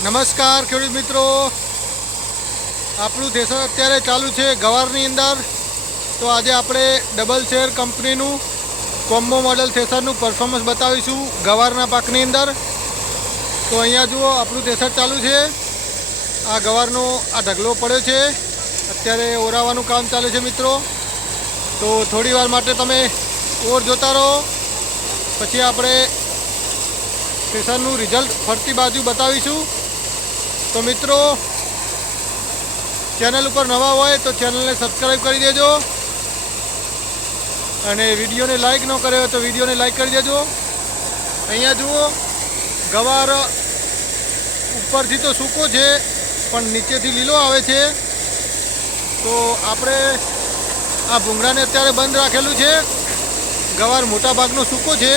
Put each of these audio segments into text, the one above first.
નમસ્કાર, ખેડૂત મિત્રો. આપણું થેસર અત્યારે ચાલુ છે ગવારની અંદર. તો આજે આપણે ડબલ શેર કંપનીનું કોમ્બો મોડલ થેસરનું પરફોર્મન્સ બતાવીશું ગવારના પાકની અંદર. તો અહીંયા જુઓ, આપણું થેસર ચાલુ છે. આ ગવારનો આ ઢગલો પડ્યો છે. અત્યારે ઓરાવાનું કામ ચાલે છે મિત્રો. તો થોડી વાર માટે તમે ઓર જોતા રહો. પછી આપણે થેસરનું રિઝલ્ટ ફરતી બાજુ બતાવીશું. તો મિત્રો ચેનલ ઉપર નવા હોય તો ચેનલને સબસ્ક્રાઈબ કરી દેજો. અને વિડીયોને લાઈક ન કર્યો તો વિડીયોને લાઈક કરી દેજો. અહીંયા જુઓ, ગવાર ઉપરથી તો સૂકો છે, પણ નીચેથી લીલો આવે છે. તો આપણે આ ભૂંગળાને અત્યારે બંધ રાખેલું છે. ગવાર મોટા ભાગનો સૂકો છે.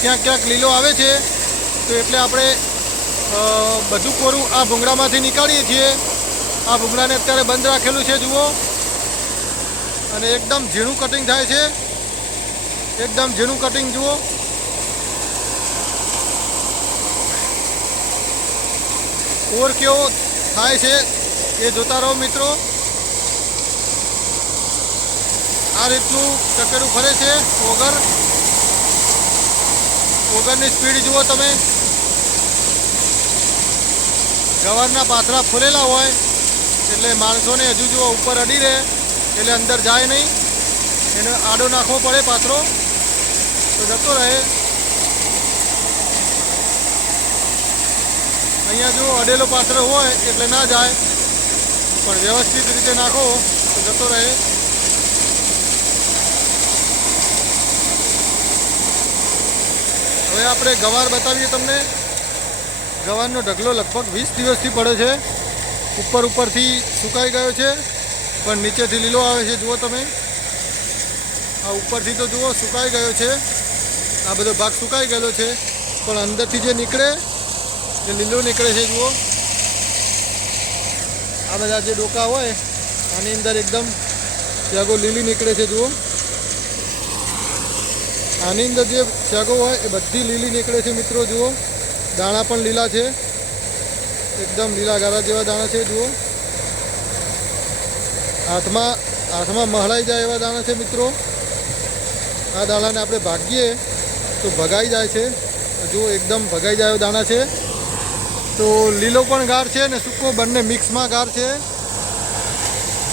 ક્યાંક ક્યાંક લીલો આવે છે. તો એટલે આપણે બધું કોરું આ ભૂંગળામાંથી નીકાળીએ છીએ. આ ભૂંગળાને અત્યારે બંધ રાખેલું છે, જુઓ. અને એકદમ ઝીણું કટિંગ થાય છે. એકદમ ઝીણું કટિંગ, જુઓ. કોર કેવો થાય છે, એ જોતા રહો મિત્રો. આ રીતનું ચકેડું ફરે છે, ઓગર. ઓગરની સ્પીડ જુઓ તમે. ગવારના પાથરા ફૂલેલા હોય, એટલે માણસોને હજુ જો ઉપર અડી રહે, એટલે અંદર જાય નહીં. એને આડો નાખવો પડે પાથરો. તો જતો રહે. અહીંયા જો અડેલો પાથરો હોય, એટલે ના જાય. પણ વ્યવસ્થિત રીતે નાખો, તો જતો રહે. હવે આપણે ગવાર બતાવીએ તમને. ગવારનો ઢગલો લગભગ વીસ દિવસથી પડે છે. ઉપર ઉપરથી સુકાઈ ગયો છે, પણ નીચેથી લીલો આવે છે. જુઓ તમે. આ ઉપરથી તો જુઓ, સુકાઈ ગયો છે. આ બધો ભાગ સુકાઈ ગયેલો છે, પણ અંદરથી જે નીકળે, એ લીલો નીકળે છે, જુઓ. આ બધા જે ડોકા હોય, આની અંદર એકદમ ત્યાગો લીલી નીકળે છે, જુઓ. આની અંદર જે ત્યાગો હોય, એ બધી લીલી નીકળે છે, મિત્રો, જુઓ. દાણા પણ લીલા છે. એકદમ લીલા ગારા જેવા દાણા છે, જુઓ. હાથમાં હાથમાં મહળાઈ જાય એવા દાણા છે, મિત્રો. આ દાણાને આપણે ભાગીએ તો ભગાઈ જાય છે. જુઓ, એકદમ ભગાઈ જાય દાણા છે. તો લીલો પણ ગાર છે ને સૂકો બંને મિક્સમાં ગાર છે.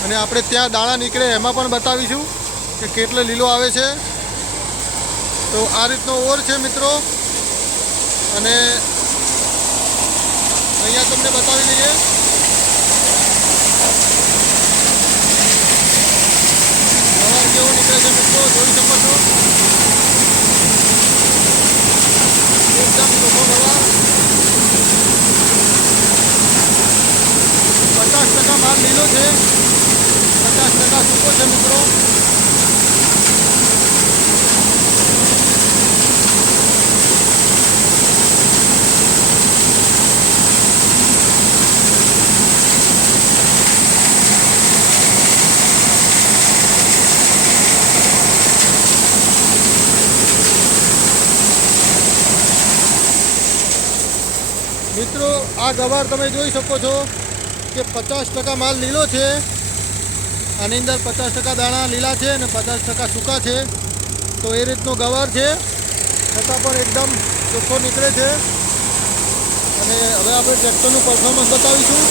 અને આપણે ત્યાં દાણા નીકળે એમાં પણ બતાવીશું કે કેટલો લીલો આવે છે. તો આ રીતનો ઓર છે, મિત્રો. અને તમને બતાવી દઈએ સવાર કેવો નીકળે છે મિત્રો જોઈ શકો છો એકદમ ચોખ્ખો સવાર પચાસ ટકા માલ લીલો છે પચાસ ટકા સૂકો છે મિત્રો મિત્રો આ ગવાર તમે જોઈ શકો છો કે પચાસ ટકા માલ લીલો છે. આની અંદર પચાસ ટકા દાણા લીલા છે અને પચાસ ટકા સૂકા છે. તો એ રીતનો ગવાર છે. છતાં પણ એકદમ ચોખ્ખો નીકળે છે. અને હવે આપણે ટ્રેક્ટરનું પરફોર્મન્સ બતાવીશું.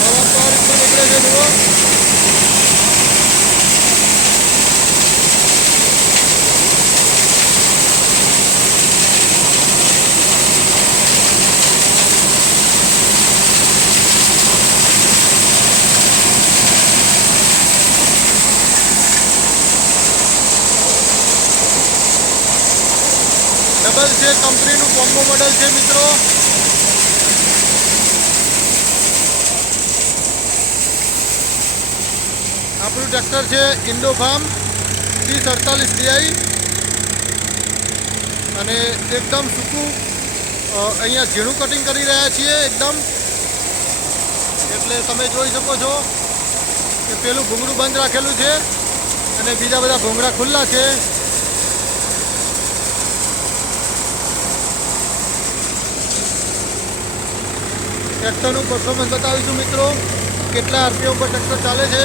ગવાર તો નીકળે છે, જુઓ. ડબલ છે કંપનીનું કોમ્બો મોડલ છે મિત્રો. આપણું ટ્રેક્ટર છે ઇન્ડો ફાર્મ ત્રીસ અડતાલીસ ડીઆઈ અને એકદમ સૂકું અહીંયા ઝીણું કટિંગ કરી રહ્યા છીએ એકદમ. એટલે તમે જોઈ શકો છો કે પેલું ભૂંગળું બંધ રાખેલું છે અને બીજા બધા ભૂંગળા ખુલ્લા છે. ટ્રેક્ટરનું પરફોર્મન્સ બતાવીશું મિત્રો. કેટલા આરપીએમ પર ટ્રેક્ટર ચાલે છે?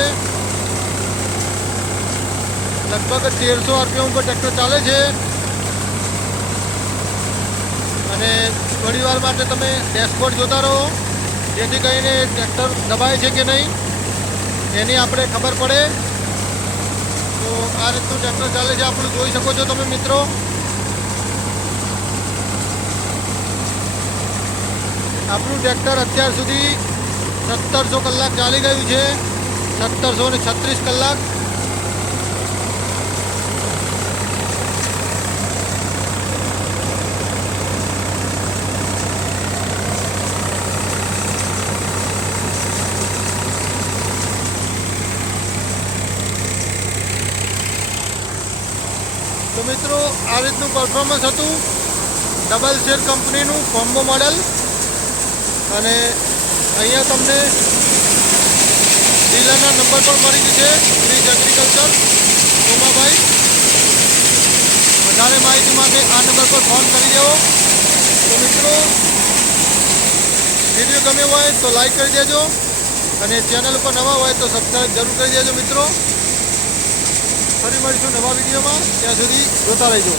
લગભગ તેરસો આરપીએમ પર ટ્રેક્ટર ચાલે છે. અને થોડી માટે તમે ડેશબોર્ડ જોતા રહો, જેથી કરીને ટ્રેક્ટર દબાય છે કે નહીં, એની આપણે ખબર પડે. તો આ રીતનું ટ્રેક્ટર ચાલે છે, આપણું જોઈ શકો છો તમે મિત્રો. આપણું ટ્રેક્ટર અત્યાર સુધી સત્તરસો કલાક ચાલી ગયું છે. સત્તરસો ને છત્રીસ કલાક. તો મિત્રો, આ રીતનું પરફોર્મન્સ હતું. ડબલ ઝેર કંપનીનું કોમ્બો મોડેલ અને અહીંયા તમને ડીલરના નંબર પણ મળી જશે. બ્રિજ એગ્રીકલ્ચર સોમાભાઈ વધારે માહિતી માટે આ નંબર પર ફોન કરી દેવો. તો મિત્રો વીડિયો ગમ્યો હોય તો લાઈક કરી દેજો અને ચેનલ ઉપર નવા હોય તો સબસ્ક્રાઈબ જરૂર કરી દેજો મિત્રો. ફરી મળીશું નવા વિડીયોમાં ત્યાં સુધી જોતા રહેજો.